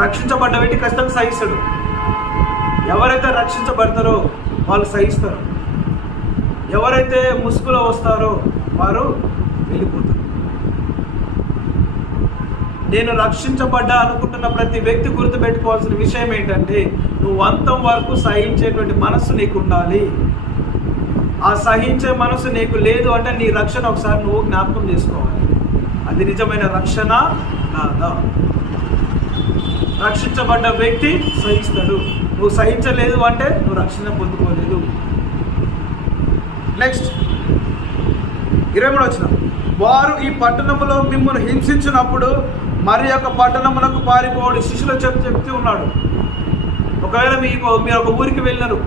రక్షించబడ్డ వ్యక్తి ఖచ్చితంగా సహిస్తాడు. ఎవరైతే రక్షించబడతారో వాళ్ళు సహిస్తారు. ఎవరైతే ముసుగులో వస్తారో వారు వెళ్ళిపోతారు. నేను రక్షించబడ్డా అనుకుంటున్న ప్రతి వ్యక్తి గుర్తుపెట్టుకోవాల్సిన విషయం ఏంటంటే, నువ్వు అంతం వరకు సహించేటువంటి మనసు నీకు ఉండాలి. ఆ సహించే మనసు నీకు లేదు అంటే నీ రక్షణ ఒకసారి నువ్వు జ్ఞాపకం చేసుకోవాలి. అది నిజమైన రక్షణ కాదా? రక్షించబడ్డ వ్యక్తి సహిస్తాడు. నువ్వు సహించలేదు అంటే నువ్వు రక్షణ పొందుకోలేదు. నెక్స్ట్ 23 వచనం, వారు ఈ పట్టణంలో మిమ్మల్ని హింసించినప్పుడు మరి యొక్క పట్టణములకు పారిపోవడం శిష్యులు చెప్తూ ఉన్నాడు. ఒకవేళ మీరు ఒక ఊరికి వెళ్ళినారు,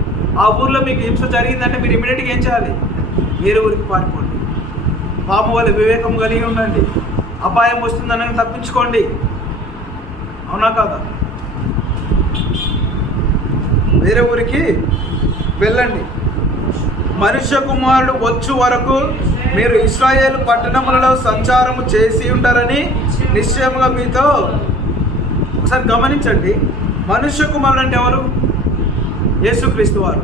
ఆ ఊర్లో మీకు హింస జరిగిందంటే మీరు ఇమీడియట్గా ఏం చేయాలి? వేరే ఊరికి పారిపోండి. పాము వల్ల వివేకం కలిగి ఉండండి. అపాయం వస్తుందని తప్పించుకోండి. అవునా కాదా? వేరే ఊరికి వెళ్ళండి. మనుష్య కుమారుడు వచ్చు వరకు మీరు ఇశ్రాయేలు పట్టణములలో సంచారము చేసి ఉంటారని నిశ్చయముగా మీతో. ఒకసారి గమనించండి, మనుష్య కుమారుడు అంటే ఎవరు? యేసుక్రీస్తు వారు.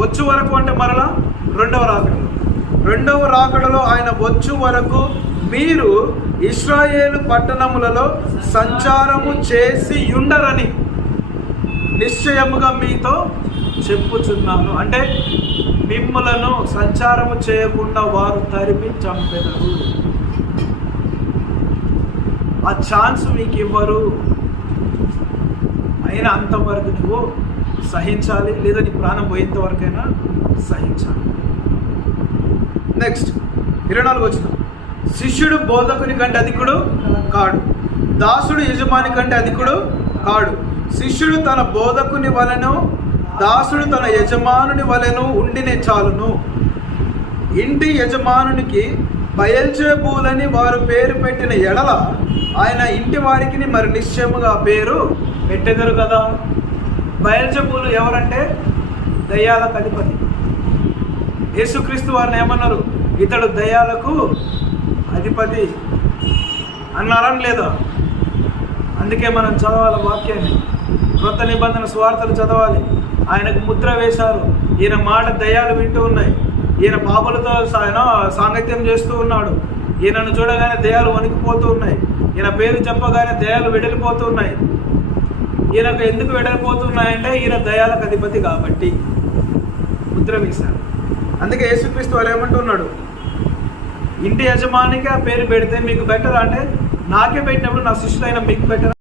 వచ్చు వరకు అంటే మరలా రెండవ రాకడలో ఆయన వచ్చు వరకు మీరు ఇశ్రాయేలు పట్టణములలో సంచారము చేసి ఉండరని నిశ్చయముగా మీతో చెప్పుచున్నాను. అంటే మిమ్ములను సంచారము చేయకుండా వారు తరిమి చంపెదరు. ఆ ఛాన్స్ మీకు ఇవ్వరు. అయినా అంతవరకు నువ్వు సహించాలి, లేదా నీ ప్రాణం పోయేంత వరకైనా సహించాలి. నెక్స్ట్ 24 వచనం, శిష్యుడు బోధకుని కంటే అధికుడు కాడు, దాసుడు యజమాని కంటే అధికుడు కాడు. శిష్యుడు తన బోధకుని వలెను, దాసుడు తన యజమానుని వలెను ఉండినే చాలును. ఇంటి యజమానునికి బయల్జెబూలని వారు పేరు పెట్టిన ఎడల ఆయన ఇంటి వారికి మరి నిశ్చయముగా పేరు పెట్టెదరు కదా. బయల్జెబూలు ఎవరంటే దయ్యాలకు అధిపతి. యేసుక్రీస్తు వారిని ఏమన్నారు? ఇతడు దయ్యాలకు అధిపతి అన్నారని లేదా? అందుకే మనం చదవాలి వాక్యాన్ని. క్రొత్త నిబంధన సువార్తలు చదవాలి. ఆయనకు ముద్ర వేశారు. ఈయన మాట దయ్యాలు వింటూ ఉన్నాయి. ఈయన పాపలతో సాంగత్యం చేస్తూ ఉన్నాడు. ఈయనను చూడగానే దయ్యాలు వణికిపోతూ ఉన్నాయి. ఈయన పేరు చెప్పగానే దయ్యాలు వెడలిపోతూ ఉన్నాయి. ఈయనకు ఎందుకు వెడలిపోతున్నాయంటే ఈయన దయ్యాలకు అధిపతి కాబట్టి ముద్ర వేశారు. అందుకే యేసుక్రీస్తు వారు ఏమంటున్నాడు? ఇంటి యజమానికి ఆ పేరు పెడితే మీకు బెటర్ అంటే, నాకే పెట్టినప్పుడు నా శిష్యులైన మీకు బెటర్.